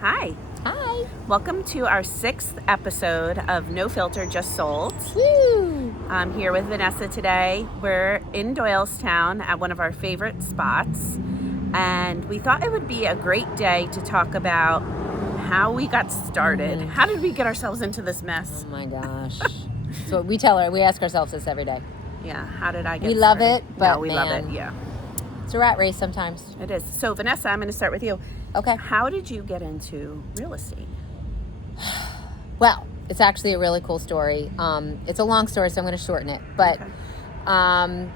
Hi. Hi. Welcome to our 6th episode of No Filter, Just Sold. Woo! I'm here with Vanessa today. We're in Doylestown at one of our favorite spots, and we thought it would be a great day to talk about how we got started. How did we get ourselves into this mess? Oh my gosh. So we ask ourselves this every day. Yeah, how did I get We started? love it, but no, we love it, yeah. It's a rat race sometimes. It is. So Vanessa, I'm going to start with you. Okay. How did you get into real estate? Well, it's actually a really cool story. It's a long story, so I'm going to shorten it. But Okay.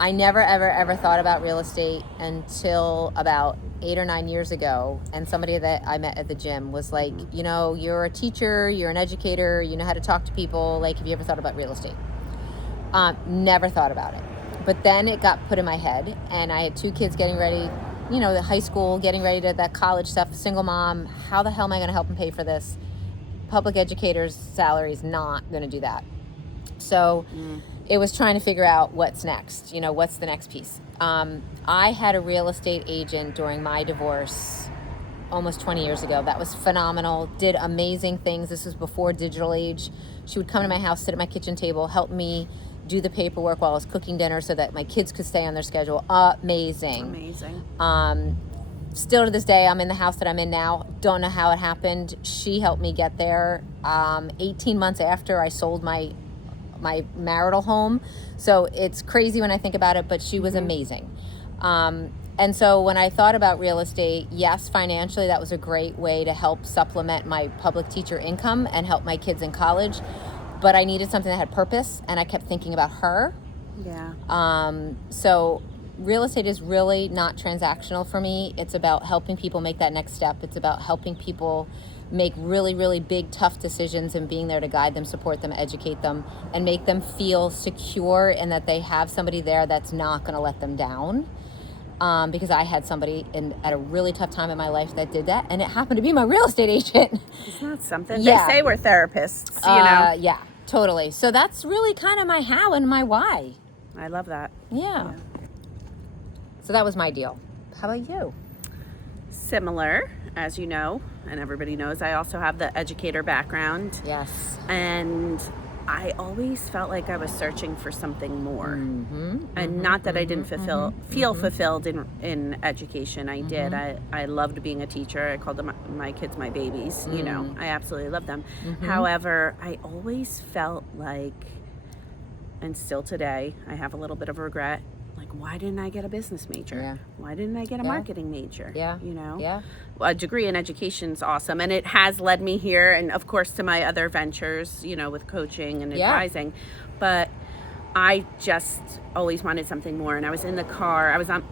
I never, ever thought about real estate until about 8 or 9 years ago. And somebody that I met at the gym was like, you know, you're a teacher, you're an educator, you know how to talk to people. Like, have you ever thought about real estate? Never thought about it. But then it got put in my head, and I had 2 kids getting ready, you know, the high school, getting ready to that college stuff, single mom. How the hell am I going to help them pay for this? Public educators' salary is not going to do that. So it was trying to figure out what's next, you know, what's the next piece. I had a real estate agent during my divorce almost 20 years ago. That was phenomenal, did amazing things. This was before digital age. She would come to my house, sit at my kitchen table, help me do the paperwork while I was cooking dinner so that my kids could stay on their schedule. Amazing. Still to this day, I'm in the house that I'm in now. Don't know how it happened. She helped me get there 18 months after I sold my marital home. So it's crazy when I think about it, but she was amazing. And so when I thought about real estate, yes, financially, that was a great way to help supplement my public teacher income and help my kids in college. But I needed something that had purpose, and I kept thinking about her. Yeah. So real estate is really not transactional for me. It's about helping people make that next step. It's about helping people make really, really big, tough decisions and being there to guide them, support them, educate them, and make them feel secure and that they have somebody there that's not going to let them down. Because I had somebody at a really tough time in my life that did that, and it happened to be my real estate agent. Isn't that something? Yeah. They say we're therapists, you know? Yeah, totally. So that's really kind of my how and my why. I love that. Yeah. So that was my deal. How about you? Similar, as you know, and everybody knows, I also have the educator background. Yes. And I always felt like I was searching for something more. And not that I didn't feel fulfilled in education. I did. I loved being a teacher. I called them my kids my babies. You know, I absolutely love them. However, I always felt like, and still today, I have a little bit of regret. Like, why didn't I get a business major? Yeah. Why didn't I get a marketing major? Yeah. You know? Yeah. A degree in education is awesome, and it has led me here, and of course to my other ventures, you know, with coaching and advising. But I just always wanted something more, and I was in the car. I was on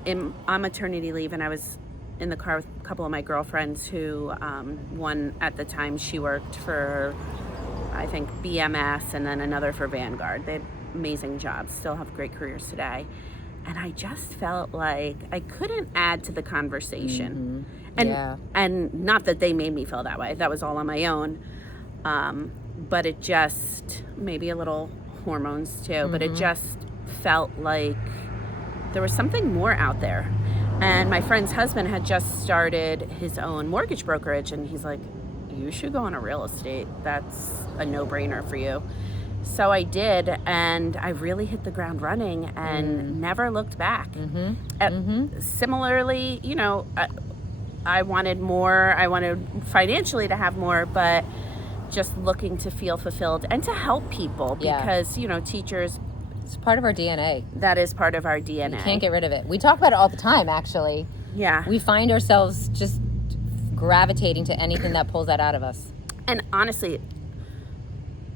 maternity leave, and I was in the car with a couple of my girlfriends who, one at the time, she worked for, I think, BMS, and then another for Vanguard. They had amazing jobs, still have great careers today. And I just felt like I couldn't add to the conversation. And not that they made me feel that way. That was all on my own. But it just, maybe a little hormones too, but it just felt like there was something more out there. And my friend's husband had just started his own mortgage brokerage, and he's like, you should go into real estate. That's a no-brainer for you. So I did, and I really hit the ground running and never looked back. Similarly, you know, I wanted more. I wanted financially to have more, but just looking to feel fulfilled and to help people because, you know, teachers... It's part of our DNA. That is part of our DNA. You can't get rid of it. We talk about it all the time, actually. Yeah. We find ourselves just gravitating to anything that pulls that out of us. And honestly,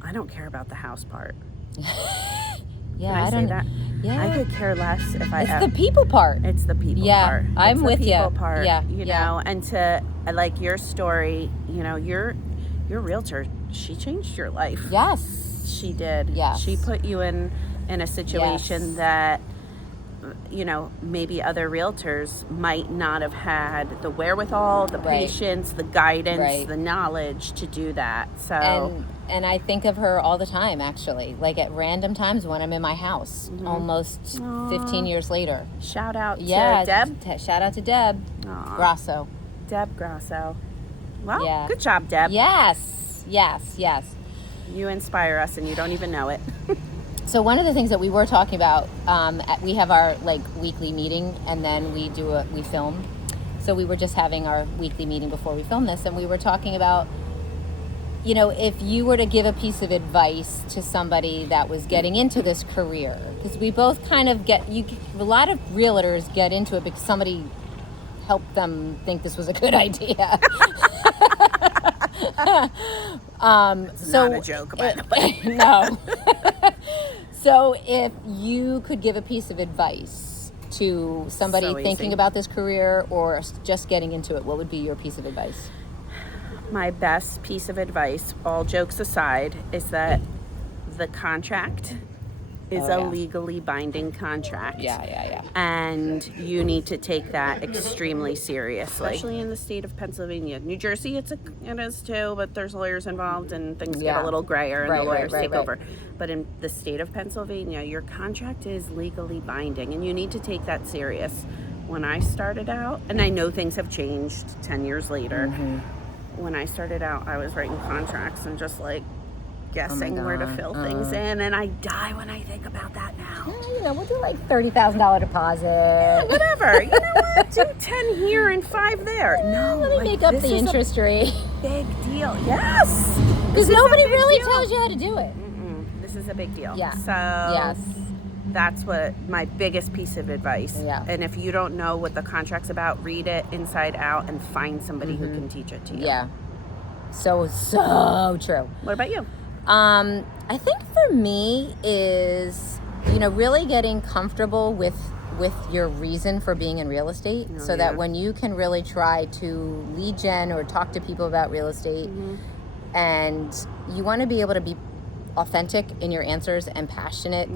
I don't care about the house part. Yeah, Can I say that? Yeah. I could care less if I... It's the people part. It's the people part. I'm with you. It's the people part, Yeah, you know, and to, like your story, you know, your realtor, she changed your life. Yes. She did. Yes. She put you in a situation that, you know, maybe other realtors might not have had the wherewithal, the patience, the guidance, the knowledge to do that. So and I think of her all the time, actually, like at random times when I'm in my house, almost 15 years later. Shout out to Deb. Shout out to Deb Grasso. Deb Grasso. Well, good job, Deb. Yes. You inspire us and you don't even know it. So one of the things that we were talking about, we have our weekly meeting, and then we film. So we were just having our weekly meeting before we filmed this, and we were talking about, if you were to give a piece of advice to somebody that was getting into this career, because we both kind of a lot of realtors get into it because somebody helped them think this was a good idea. Not a joke, by the way. No. So if you could give a piece of advice to somebody thinking about this career or just getting into it, what would be your piece of advice? My best piece of advice, all jokes aside, is that the contract is a legally binding contract. Yeah. And you need to take that extremely seriously. Especially in the state of Pennsylvania. New Jersey, it is too, but there's lawyers involved and things get a little grayer and the lawyers take over. But in the state of Pennsylvania, your contract is legally binding and you need to take that serious. When I started out, and I know things have changed 10 years later, when I started out, I was writing contracts and just guessing where to fill things in, and I die when I think about that now. We'll do $30,000 deposit. Yeah, whatever. You know what? Do 10 here and 5 there. No, let me make up the interest rate. Big deal. Yes. Because nobody really tells you how to do it. This is a big deal. Yeah. So that's what my biggest piece of advice. Yeah. And if you don't know what the contract's about, read it inside out and find somebody who can teach it to you. Yeah. So true. What about you? I think for me is, really getting comfortable with your reason for being in real estate, that when you can really try to lead gen or talk to people about real estate, and you want to be able to be authentic in your answers and passionate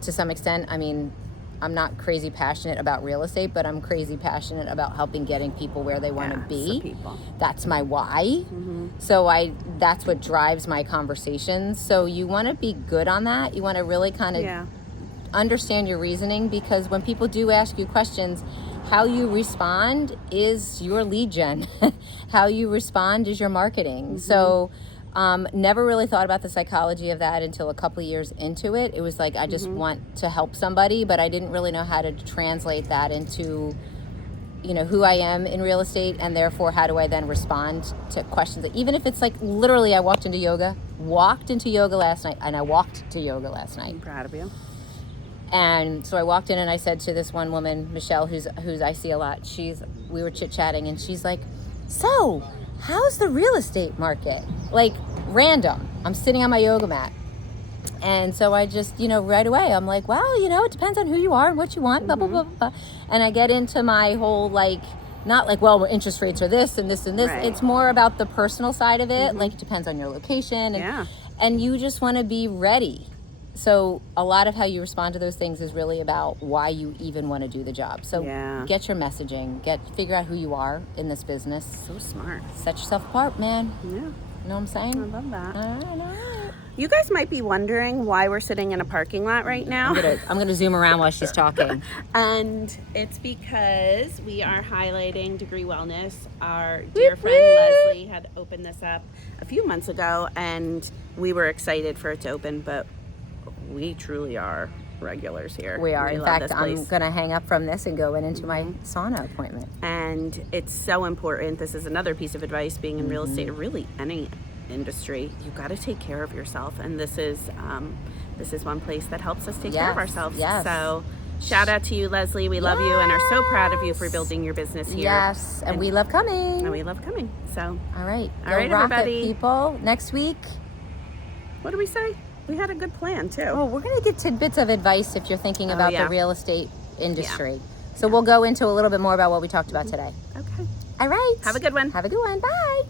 to some extent. I mean, I'm not crazy passionate about real estate, but I'm crazy passionate about helping getting people where they want to be. That's my why. So that's what drives my conversations. So you want to be good on that. You want to really kind of understand your reasoning, because when people do ask you questions, how you respond is your lead gen. How you respond is your marketing. So never really thought about the psychology of that until a couple of years into it. It was I just want to help somebody, but I didn't really know how to translate that into, who I am in real estate, and therefore how do I then respond to questions. Even if it's literally I walked into yoga last night, and I walked to yoga last night. I'm proud of you. And so I walked in and I said to this one woman, Michelle, who's I see a lot, we were chit-chatting, and she's like, so how's the real estate market? Random. I'm sitting on my yoga mat. And so I just, right away, I'm like, well, it depends on who you are and what you want, blah, blah, blah, blah. And I get into my whole, not well, interest rates are this and this and this. Right. It's more about the personal side of it. It depends on your location. And you just want to be ready. So a lot of how you respond to those things is really about why you even want to do the job. So get your messaging, figure out who you are in this business. So smart. Set yourself apart, man. Yeah. You know what I'm saying? I love that. All right. You guys might be wondering why we're sitting in a parking lot right now. I'm gonna zoom around while she's talking. And it's because we are highlighting Degree Wellness. Our dear friend Leslie had opened this up a few months ago, and we were excited for it to open, but we truly are regulars here. We are. In fact, I'm going to hang up from this and go into my sauna appointment. And it's so important. This is another piece of advice, being in real estate, or really any industry. You've got to take care of yourself. And this is one place that helps us take care of ourselves. Yes. So shout out to you, Leslie. We love you and are so proud of you for building your business here. Yes. And we love coming. So. All right. All right, everybody. People. Next week. What do we say? We had a good plan, too. Well, we're going to give tidbits of advice if you're thinking about the real estate industry. So we'll go into a little bit more about what we talked about today. Okay. All right. Have a good one. Bye.